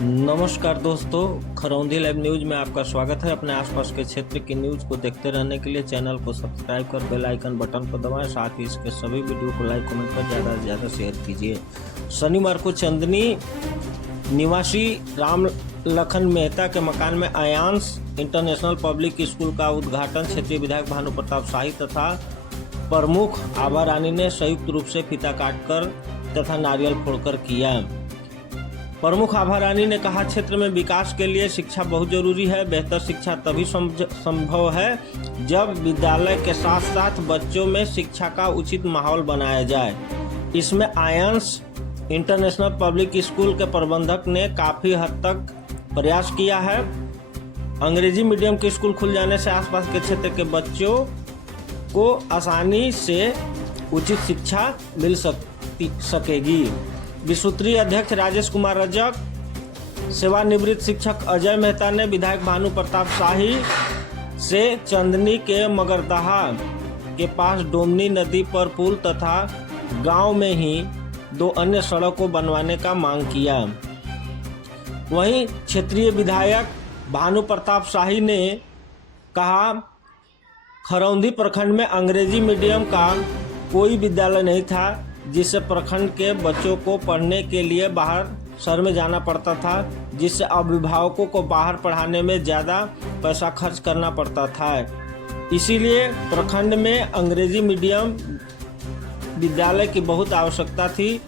नमस्कार दोस्तों, Kharaundi live news में आपका स्वागत है। अपने आसपास के क्षेत्र की न्यूज को देखते रहने के लिए चैनल को सब्सक्राइब कर बेल आइकन बटन को दबाएं। साथ ही इसके सभी वीडियो को लाइक कमेंट कर ज़्यादा से ज़्यादा शेयर कीजिए। शनिवार को चंदनी निवासी राम लखन मेहता के मकान में आयांश इंटरनेशनल पब्लिक स्कूल का उद्घाटन क्षेत्रीय विधायक भानु प्रताप शाही तथा प्रमुख आभा रानी ने संयुक्त रूप से फीता काटकर तथा नारियल फोड़कर किया। प्रमुख आभा रानी ने कहा, क्षेत्र में विकास के लिए शिक्षा बहुत जरूरी है। बेहतर शिक्षा तभी संभव है जब विद्यालय के साथ साथ बच्चों में शिक्षा का उचित माहौल बनाया जाए। इसमें आयांश इंटरनेशनल पब्लिक स्कूल के प्रबंधक ने काफ़ी हद तक प्रयास किया है। अंग्रेजी मीडियम के स्कूल खुल जाने से आसपास के क्षेत्र के बच्चों को आसानी से उचित शिक्षा मिल सकेगी। विसूत्री अध्यक्ष राजेश कुमार रजक, सेवानिवृत्त शिक्षक अजय मेहता ने विधायक भानु प्रताप शाही से चंदनी के मगरदहा के पास डोमनी नदी पर पुल तथा गांव में ही 2 अन्य सड़क को बनवाने का मांग किया। वहीं क्षेत्रीय विधायक भानु प्रताप शाही ने कहा, खरौंदी प्रखंड में अंग्रेजी मीडियम का कोई विद्यालय नहीं था, जिससे प्रखंड के बच्चों को पढ़ने के लिए बाहर शहर में जाना पड़ता था, जिससे अभिभावकों को बाहर पढ़ाने में ज़्यादा पैसा खर्च करना पड़ता था। इसीलिए प्रखंड में अंग्रेजी मीडियम विद्यालय की बहुत आवश्यकता थी,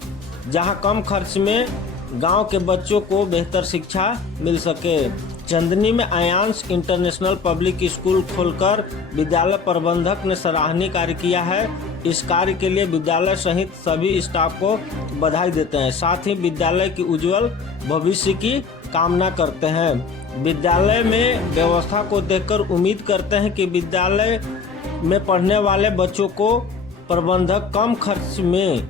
जहां कम खर्च में गांव के बच्चों को बेहतर शिक्षा मिल सके। चंदनी में आयांश इंटरनेशनल पब्लिक स्कूल खोलकर विद्यालय प्रबंधक ने सराहनीय कार्य किया है। इस कार्य के लिए विद्यालय सहित सभी स्टाफ को बधाई देते हैं। साथ ही विद्यालय की उज्जवल भविष्य की कामना करते हैं। विद्यालय में व्यवस्था को देखकर उम्मीद करते हैं कि विद्यालय में पढ़ने वाले बच्चों को प्रबंधक कम खर्च में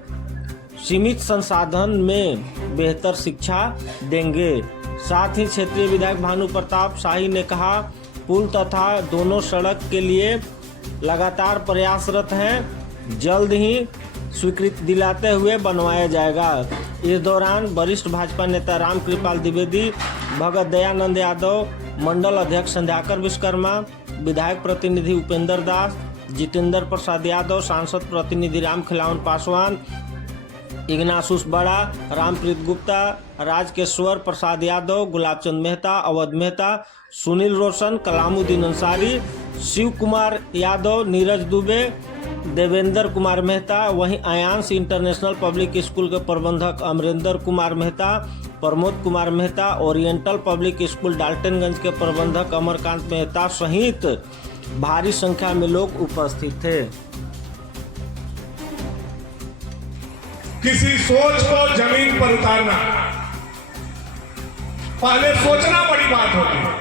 सीमित संसाधन में बेहतर शिक्षा देंगे। साथ ही क्षेत्रीय विधायक भानु प्रताप शाही ने कहा, पुल तथा दोनों सड़क के लिए लगातार प्रयासरत हैं, जल्द ही स्वीकृति दिलाते हुए बनवाया जाएगा। इस दौरान वरिष्ठ भाजपा नेता रामकृपाल द्विवेदी, भगत दयानंद यादव, मंडल अध्यक्ष संध्याकर विश्वकर्मा, विधायक प्रतिनिधि उपेंद्र दास, जितेंद्र प्रसाद यादव, सांसद प्रतिनिधि रामखिलावन पासवान, इग्नासुस बड़ा, रामप्रीत गुप्ता, राजकेश्वर प्रसाद यादव, गुलाबचंद मेहता, अवध मेहता, सुनील रोशन, कलामुद्दीन अंसारी, शिव कुमार यादव, नीरज दुबे, देवेंद्र कुमार मेहता, वहीं आयांश इंटरनेशनल पब्लिक स्कूल के प्रबंधक Amarendra Kumar Mehta, Pramod Kumar Mehta, oriental public school Daltonganj के प्रबंधक अमरकांत मेहता सहित भारी संख्या में लोग उपस्थित थे। किसी सोच को जमीन पर उतारना, पहले सोचना बड़ी बात होती है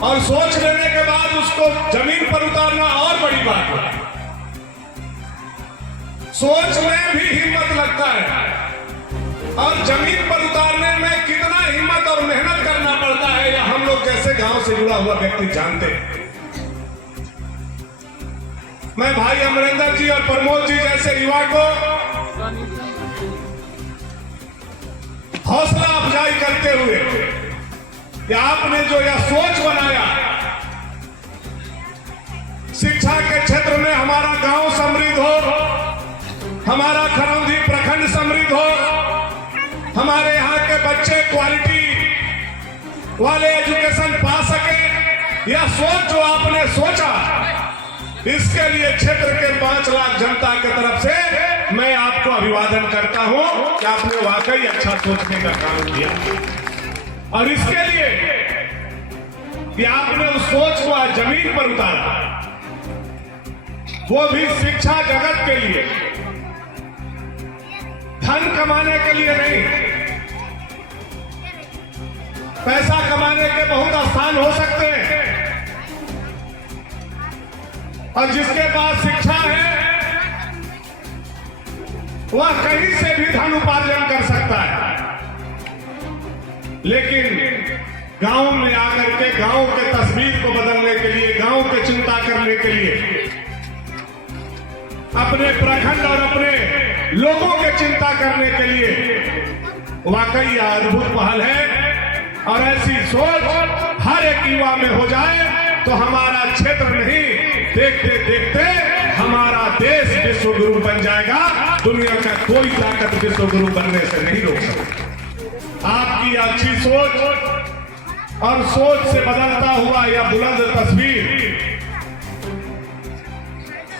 और सोच लेने के बाद उसको जमीन पर उतारना और बड़ी बात होती है। सोच में भी हिम्मत लगता है और जमीन पर उतारने में कितना हिम्मत और मेहनत करना पड़ता है, यह हम लोग जैसे गांव से जुड़ा हुआ व्यक्ति जानते हैं। मैं भाई अमरेंद्र जी और प्रमोद जी जैसे युवा को हौसला अफजाई करते हुए कि आपने जो यह सोच बनाया, शिक्षा के क्षेत्र में हमारा गांव समृद्ध हो, हमारा खरौंदी प्रखंड समृद्ध हो, हमारे यहाँ के बच्चे क्वालिटी वाले एजुकेशन पा सके, यह सोच जो आपने सोचा, इसके लिए क्षेत्र के 5 लाख जनता की तरफ से मैं आपको अभिवादन करता हूं कि आपने वाकई अच्छा सोचने का काम किया। और इसके लिए कि आपने उस सोच को आज जमीन पर उतारा, वो भी शिक्षा जगत के लिए, धन कमाने के लिए नहीं। पैसा कमाने के बहुत आसान हो सकते हैं और जिसके पास शिक्षा है वह कहीं से भी धन उपार्जन कर सकता है, लेकिन गांव में आकर के गांव के तस्वीर को बदलने के लिए, गांव की चिंता करने के लिए, अपने प्रखंड और अपने लोगों की चिंता करने के लिए वाकई यह अद्भुत पहल है और ऐसी सोच हर एक युवा में हो जाए तो हमारा क्षेत्र नहीं, देखते देखते हमारा देश विश्व गुरु बन जाएगा। दुनिया का कोई ताकत विश्व गुरु बनने से नहीं रोक सकती। आपकी अच्छी सोच और सोच से बदलता हुआ यह बुलंद तस्वीर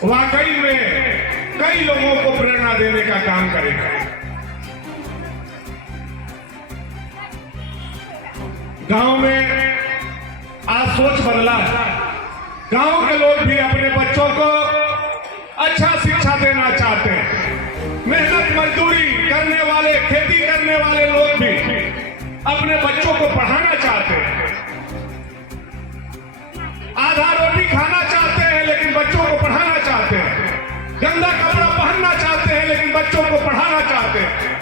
वाकई में कई लोगों को प्रेरणा देने का काम करेगा। गांव में आज सोच बदला है। गांव के लोग भी अपने बच्चों को अच्छा शिक्षा देना चाहते हैं। मेहनत मजदूरी करने वाले, खेती करने वाले लोग भी अपने बच्चों को पढ़ाना चाहते हैं। आधा रोटी खाना चाहते हैं लेकिन बच्चों को पढ़ाना चाहते हैं। गंदा कपड़ा पहनना चाहते हैं लेकिन बच्चों को पढ़ाना चाहते हैं।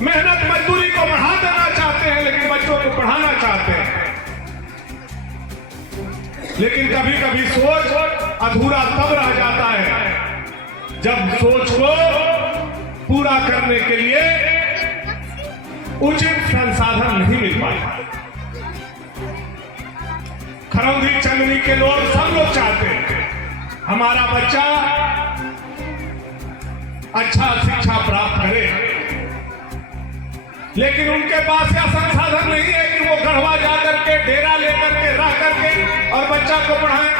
मेहनत मजदूरी को बढ़ा देना चाहते हैं लेकिन बच्चों को पढ़ाना चाहते हैं। लेकिन कभी कभी सोच अधूरा तब रह जाता है जब सोच को पूरा करने के लिए उचित संसाधन नहीं मिल पाए। खरौंधी चंदनी के लोग सब लोग चाहते हैं हमारा बच्चा अच्छा शिक्षा प्राप्त करे, लेकिन उनके पास यह संसाधन नहीं है कि वो गढ़वा जाकर के, डेरा लेकर के, रह करके और बच्चा को पढ़ाएं।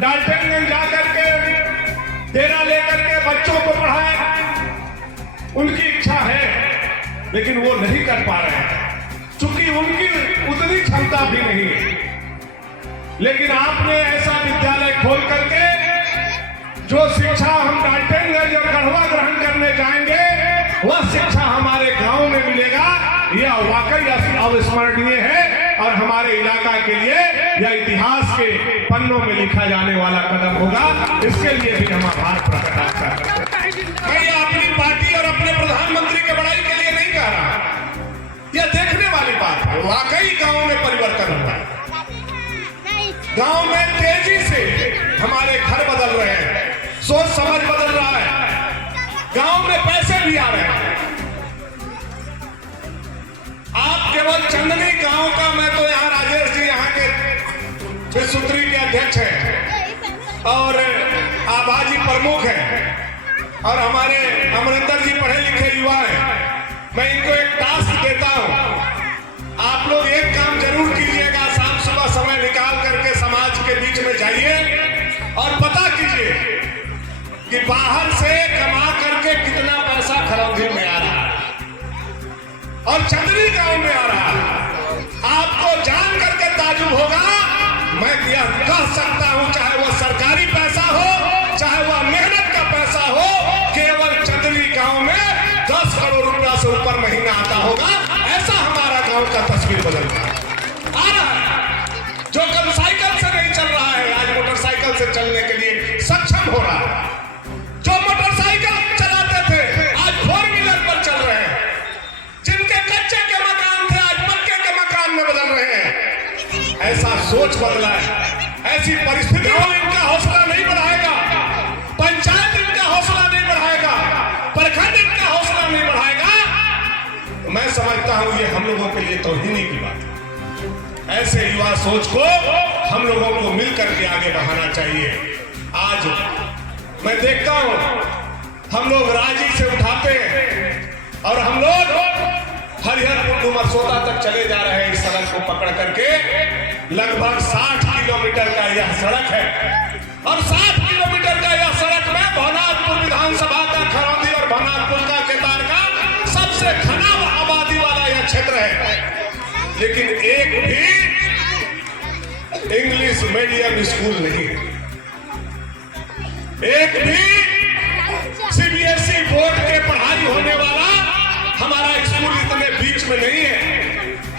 डाल्टनगंज जाकर के डेरा लेकर के बच्चों को पढ़ाएं। उनकी इच्छा है लेकिन वो नहीं कर पा रहे हैं क्योंकि उनकी उतनी क्षमता भी नहीं है। लेकिन आपने ऐसा विद्यालय खोल करके जो शिक्षा हम डाल्टनगंज और गढ़वा ग्रहण करने जाएंगे वह शिक्षा हमारे गांव में मिलेगा। यह वाकई अविस्मरणीय है और हमारे इलाका के लिए यह इतिहास के पन्नों में लिखा जाने वाला कदम होगा। इसके लिए भी हम आभार प्रकट करते हैं। मैं अपनी पार्टी और अपने प्रधानमंत्री के बड़ाई के लिए नहीं कह रहा, यह देखने वाली बात है। वाकई गांव में परिवर्तन हुआ है। गांव में तेजी से हमारे घर बदल रहे हैं, सोच समझ बदल रहा है, गांव में पैसे भी आ रहे हैं। आप केवल चंदनी गांव का, मैं तो यहाँ राजेश जी यहाँ के सूत्री के अध्यक्ष हैं और आबाजी प्रमुख हैं और हमारे अमरिंदर जी पढ़े लिखे युवा हैं। मैं इनको एक टास्क देता हूं, आप लोग एक काम जरूर कीजिएगा। शाम सुबह समय निकाल करके समाज के बीच में जाइए और पता कीजिए कि बाहर से कमा करके कितना पैसा खरौंधी में आ रहा है और चंदनी गांव में आ रहा है। आपको जान करके ताजुब होगा। मैं यह कह सकता हूं, चाहे वह सरकारी पैसा हो, चाहे वह मेहनत का पैसा हो, केवल चंदनी गांव में 10 करोड़ रुपया से ऊपर महीना आता होगा। ऐसा हमारा गांव का तस्वीर बदल रहा है। जो कल साइकिल से नहीं चल रहा है आज मोटरसाइकिल से चलने के लिए सक्षम हो रहा है। जो मोटरसाइकिल चलाते थे आज 4 व्हीलर पर चल रहे हैं। जिनके कच्चे के मकान थे आज पक्के के मकान में बदल रहे हैं। ऐसा सोच बदला है। ऐसी परिस्थितियों में इनका हौसला नहीं बढ़ाएगा, पंचायत इनका हौसला नहीं बढ़ाएगा, प्रखंड इनका हौसला नहीं बढ़ाएगा। मैं समझता हूं ये हम लोगों के लिए तौहीनी की बात है। ऐसे युवा सोच को हम लोगों को मिलकर के आगे बढ़ाना चाहिए। आज मैं देखता हूं हम लोग राजी से उठाते हैं और हम लोग हरिहरपुर डुमरसोता तक चले जा रहे हैं। इस सड़क को पकड़ करके लगभग 60 किलोमीटर का यह सड़क है और 60 किलोमीटर का यह सड़क में भवनाथपुर विधानसभा का खरौंधी और भवनाथपुर का केतार का सबसे घना आबादी वाला यह क्षेत्र है। लेकिन एक भी इंग्लिश मीडियम स्कूल नहीं, एक भी सीबीएसई बोर्ड के पढ़ाई होने वाला हमारा स्कूल इतने बीच में नहीं है।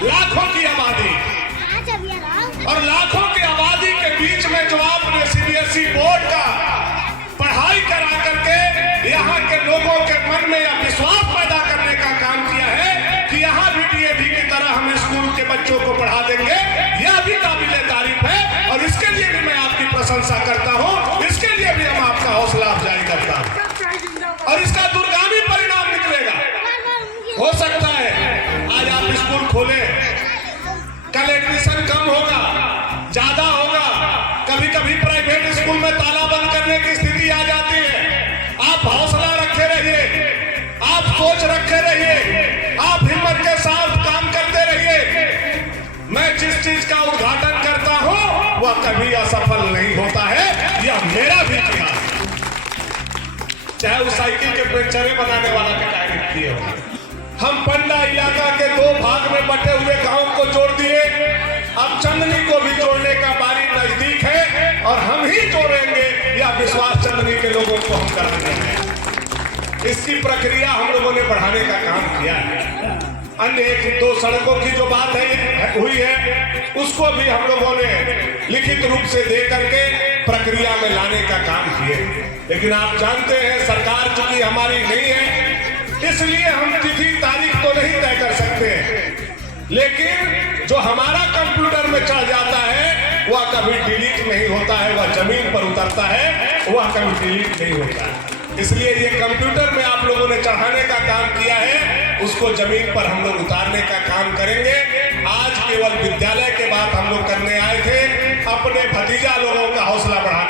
लाखों की आबादी और लाखों की आबादी के बीच में जो आपने सीबीएसई बोर्ड का पढ़ाई करा करके यहाँ के लोगों के मन में यह विश्वास पैदा करने का काम किया है कि यहाँ भी डीएवी की तरह हम स्कूल के बच्चों को पढ़ा देंगे, यह भी काबिल तारीफ है और इसके लिए भी मैं आपकी प्रशंसा करता हूँ। इसके लिए भी हम आपका हौसला अफजाई करता हूँ और इसका दूरगामी परिणाम निकलेगा। हो सकता है कल एडमिशन कम होगा, ज्यादा होगा, कभी कभी प्राइवेट स्कूल में ताला बंद करने की स्थिति आ जाती है। आप हौसला रखे रहिए, आप सोच रखे रहिए, आप हिम्मत के साथ काम करते रहिए। मैं जिस चीज का उद्घाटन करता हूं वह कभी असफल नहीं होता है, यह मेरा भी इतिहास है। चाहे उस साइकिल के पेंचरे बनाने वाला का कार्य किए हो। हम पंडा इलाका के 2 भाग में बटे हुए गांव को जोड़ दिए, अब चंदनी को भी जोड़ने का बारी नजदीक है और हम ही जोड़ेंगे, यह विश्वास चंदनी के लोगों को हम कराने हैं। इसकी प्रक्रिया हम लोगों ने बढ़ाने का काम किया है। अन्य 1-2 सड़कों की जो बात हुई है उसको भी हम लोगों ने लिखित रूप से दे करके प्रक्रिया में लाने का काम किए। लेकिन आप जानते हैं सरकार चूंकि हमारी नहीं है, इसलिए हम तिथि तारीख तो नहीं तय कर सकते हैं, लेकिन जो हमारा कंप्यूटर में चढ़ जाता है वह कभी डिलीट नहीं होता है, वह जमीन पर उतरता है, वह कभी डिलीट नहीं होता है। इसलिए ये कंप्यूटर में आप लोगों ने चढ़ाने का काम किया है, उसको जमीन पर हम लोग उतारने का काम करेंगे। आज केवल विद्यालय के बात हम लोग करने आए थे, अपने भतीजा लोगों का हौसला बढ़ाने